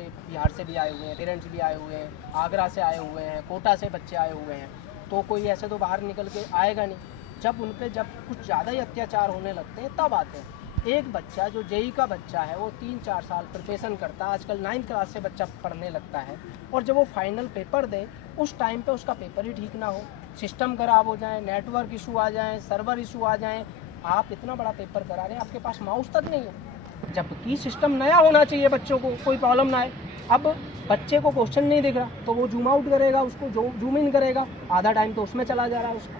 से बिहार से भी आए हुए हैं, पेरेंट्स भी आए हुए हैं, आगरा से आए हुए हैं, कोटा से बच्चे आए हुए हैं, तो कोई ऐसे तो बाहर निकल के आएगा नहीं। जब उन पे जब कुछ ज़्यादा ही अत्याचार होने लगते हैं तब आते हैं। एक बच्चा जो जेई का बच्चा है वो 3-4 साल प्रिपरेशन करता है, आजकल 9th क्लास से बच्चा पढ़ने लगता है, और जब वो फाइनल पेपर दे उस टाइम पे उसका पेपर ही ठीक ना हो, सिस्टम खराब हो जाए, नेटवर्क इशू आ जाए, सर्वर इशू आ जाए, आप इतना बड़ा पेपर करा रहे हैं, आपके पास माउस तक नहीं है, जबकि सिस्टम नया होना चाहिए, बच्चों को कोई प्रॉब्लम ना आए। अब बच्चे को क्वेश्चन नहीं दिख रहा तो वो जूम आउट करेगा, उसको जूम इन करेगा, आधा टाइम तो उसमें चला जा रहा है उसका,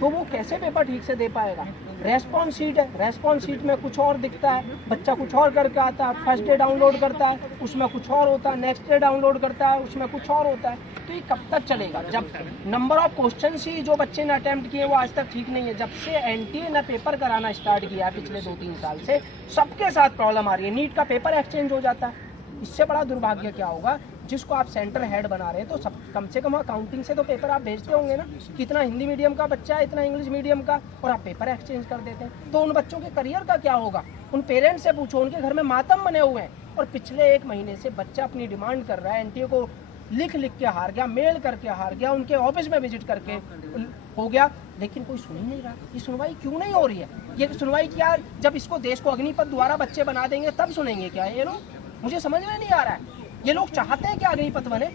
तो वो कैसे पेपर ठीक से दे पाएगा। रेस्पॉन्स शीट है, रेस्पॉन्स शीट में कुछ और दिखता है, बच्चा कुछ और करके आता है, फर्स्ट डे डाउनलोड करता है उसमें कुछ और होता है, नेक्स्ट डे डाउनलोड करता है उसमें कुछ और होता है, तो ये कब तक चलेगा। जब नंबर ऑफ क्वेश्चन ही जो बच्चे ने अटेम्प्ट किए वो आज तक ठीक नहीं है। जब से एनटीए ने पेपर कराना स्टार्ट किया है पिछले 2-3 साल से, सबके साथ प्रॉब्लम आ रही है। नीट का पेपर एक्सचेंज हो जाता है, इससे बड़ा दुर्भाग्य क्या होगा। जिसको आप सेंटर हेड बना रहे हैं तो सब कम से कम अकाउंटिंग से तो पेपर आप भेजते होंगे ना, कितना हिंदी मीडियम का बच्चा है, इतना इंग्लिश मीडियम का, और आप पेपर एक्सचेंज कर देते हैं, तो उन बच्चों के करियर का क्या होगा। उन पेरेंट्स से पूछो, उनके घर में मातम बने हुए हैं, और पिछले 1 महीने से बच्चा अपनी डिमांड कर रहा है, एनटीए को लिख के हार गया, मेल करके हार गया, उनके ऑफिस में विजिट करके हो गया, लेकिन कोई सुन ही नहीं रहा। ये सुनवाई क्यों नहीं हो रही है? ये सुनवाई क्या, जब इसको देश को अग्निपथ द्वारा बच्चे बना देंगे तब सुनेंगे क्या ये लोग? मुझे समझ में नहीं आ रहा है। ये लोग चाहते हैं कि अग्निपथ बने?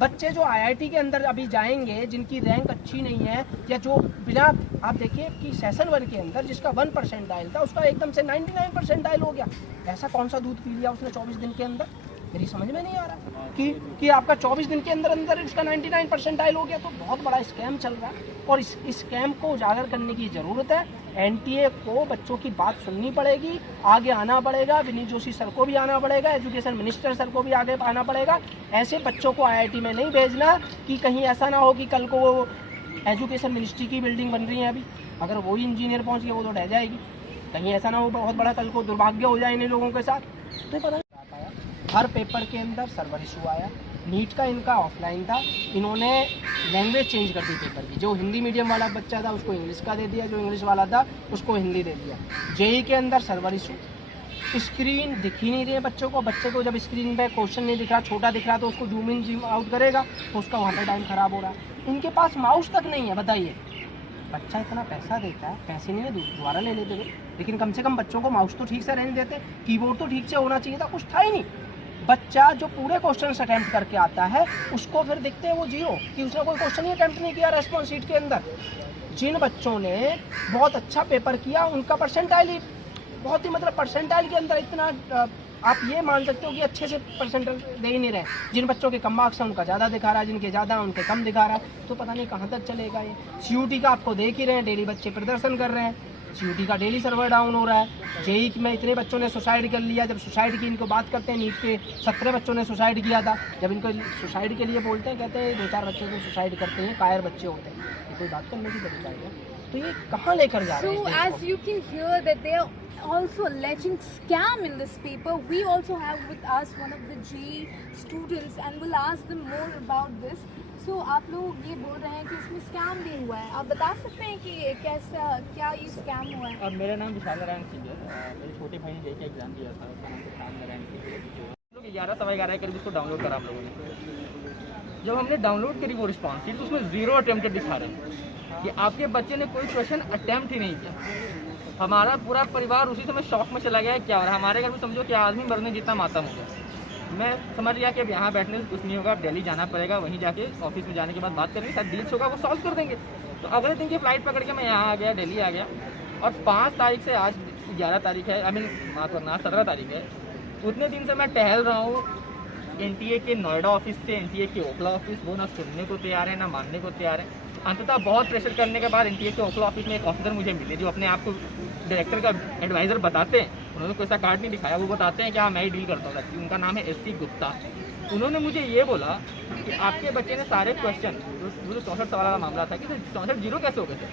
बच्चे जो आईआईटी के अंदर अभी जाएंगे, जिनकी रैंक अच्छी नहीं है, या जो बिना, आप देखिए कि सेशन 1 के अंदर जिसका 1 परसेंटाइल था उसका एकदम से 99 परसेंटाइल हो गया। ऐसा कौन सा दूध पी लिया उसने 24 दिन के अंदर? मेरी समझ में नहीं आ रहा कि आपका 24 दिन के अंदर अंदर इसका 99 परसेंटाइल हो गया। तो बहुत बड़ा स्कैम चल रहा है, और इस स्कैम को उजागर करने की ज़रूरत है। एनटीए को बच्चों की बात सुननी पड़ेगी, आगे आना पड़ेगा, विनीत जोशी सर को भी आना पड़ेगा, एजुकेशन मिनिस्टर सर को भी आगे आना पड़ेगा। ऐसे बच्चों को आईआईटी में नहीं भेजना कि कहीं ऐसा ना हो कि कल को वो एजुकेशन मिनिस्ट्री की बिल्डिंग बन रही है अभी, अगर वही इंजीनियर पहुँच गया वो तो रह जाएगी। कहीं ऐसा ना हो बहुत बड़ा कल को दुर्भाग्य हो जाए इन लोगों के साथ। तो पता हर पेपर के अंदर सर्वर इशू आया। नीट का इनका ऑफलाइन था, इन्होंने लैंग्वेज चेंज कर दी पेपर की। जो हिंदी मीडियम वाला बच्चा था उसको इंग्लिश का दे दिया, जो इंग्लिश वाला था उसको हिंदी दे दिया। जेई के अंदर सर्वर इशू, स्क्रीन दिख ही नहीं रही है बच्चों को। बच्चे को जब स्क्रीन पे क्वेश्चन नहीं दिख रहा, छोटा दिख रहा, तो उसको जूम इन जूम आउट करेगा तो उसका वहाँ पर टाइम खराब हो रहा है। इनके पास माउस तक नहीं है। बताइए, बच्चा इतना पैसा देता है, पैसे नहीं है दोबारा ले लेते थे, लेकिन कम से कम बच्चों को माउस तो ठीक से रहने देते, कीबोर्ड तो ठीक से होना चाहिए था, कुछ था ही नहीं। बच्चा जो पूरे क्वेश्चन अटेम्प्ट करके आता है उसको फिर देखते हैं वो 0 कि उसने कोई क्वेश्चन ही अटेम्प्ट नहीं किया रेस्पॉन्स शीट के अंदर। जिन बच्चों ने बहुत अच्छा पेपर किया उनका परसेंटाइल ही बहुत ही, मतलब परसेंटाइल के अंदर इतना आप ये मान सकते हो कि अच्छे से परसेंटाइल दे ही नहीं रहे। जिन बच्चों के कम मार्क्स हैं उनका ज़्यादा दिखा रहा है, जिनके ज़्यादा उनके कम दिखा रहा है, तो पता नहीं कहाँ तक चलेगा ये। सीयूटी का आपको देख ही रहे हैं, डेली बच्चे प्रदर्शन कर रहे हैं, सीयूटी का डेली सर्वर डाउन हो रहा है। जेई में इतने बच्चों ने सुसाइड कर लिया। जब सुसाइड की इनको बात करते हैं, नीट के 17 बच्चों ने सुसाइड किया था। जब इनको सुसाइड के लिए बोलते हैं, कहते हैं 2-4 बच्चों को सुसाइड करते हैं, कायर बच्चे होते हैं। ये कोई बात करने की तरीका है? तो ये कहाँ लेकर जा रहे हैं? So as you can hear that they are also alleging scam in this paper. We also have with us one of the JEE students and we'll ask them more about this. So आप लोग ये बोल रहे हैं कि इसमें scam भी हुआ है, आप बता सकते हैं कि कैसा क्या ये स्कैम हुआ है? और मेरा नाम विशाल नारायण सिंह है। मेरे छोटे भाई ने लेके एग्जाम दिया था, उसका नाम विशाल नारायण सिंह है। हम लोग 11-11:15 करीब इसको डाउनलोड करा हम लोगों ने। जब हमने डाउनलोड करी वो रिस्पॉन्स शीट तो उसमें 0 अटेम्प्टेड दिखा रहे हैं कि आपके बच्चे ने कोई क्वेश्चन अटेम्प्ट ही नहीं किया। हमारा पूरा परिवार उसी समय शॉक में चला गया। क्या हो रहा है हमारे घर में? समझो कि आदमी मरने जितना मातम हो गया। मैं समझ लिया कि अब यहाँ बैठने से कुछ नहीं होगा, अब दिल्ली जाना पड़ेगा, वहीं जाके ऑफिस में जाने के बाद बात करेंगे, शायद डील्स होगा वो सॉल्व कर देंगे। तो अगले दिन की फ्लाइट पकड़ के मैं यहाँ आ गया, दिल्ली आ गया, और 5 तारीख से आज 11 तारीख है, आई मीन माफ करना 17 तारीख है। उतने दिन से मैं टहल रहा हूँ एनटीए के नोएडा ऑफिस से एनटीए के ओखला ऑफिस, वो ना सुनने को तैयार है ना मानने को तैयार है। अंततः बहुत प्रेशर करने के बाद एनटीए के ओखला ऑफिस में एक ऑफिसर मुझे मिले जो अपने आप को डायरेक्टर का एडवाइज़र बताते हैं। उन्होंने कोई सा कार्ड नहीं दिखाया, वो बताते हैं कि हाँ मैं ही डील करता हूँ। उनका नाम है एससी गुप्ता। उन्होंने मुझे ये बोला कि आपके बच्चे ने सारे क्वेश्चन, जो 64 सवाल वाला मामला था कि 64 0 कैसे हो गए थे,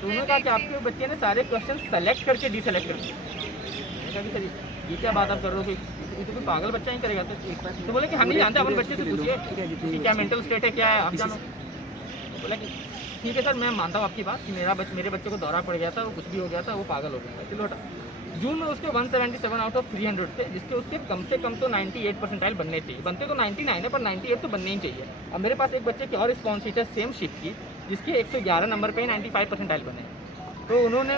तो उन्होंने कहा कि आपके बच्चे ने सारे क्वेश्चन सेलेक्ट करके डिसेलेक्ट कर दिए। ये क्या बात आप कर रहे हो कि तो कोई पागल बच्चा ही करेगा? तो बोले कि हम नहीं जानते, अपने बच्चे से पूछिए क्या मेंटल स्टेट है, क्या है आप जानो। बोला कि ठीक है सर, मैं मानता हूँ आपकी बात कि मेरे बच्चे को दौरा पड़ गया था, वो कुछ भी हो गया था, वो पागल हो गया था, चलो हटा। जून में उसके 177 आउट ऑफ 300 थे, जिसके उसके कम से कम तो 98 परसेंटाइल बनने चाहिए। बनते तो 99 है, पर 98 तो बनने ही चाहिए। अब मेरे पास एक बच्चे की और रिस्पॉन्स शीट है सेम शिफ्ट की, जिसके 111 नंबर पे 95 परसेंटाइल बने। तो उन्होंने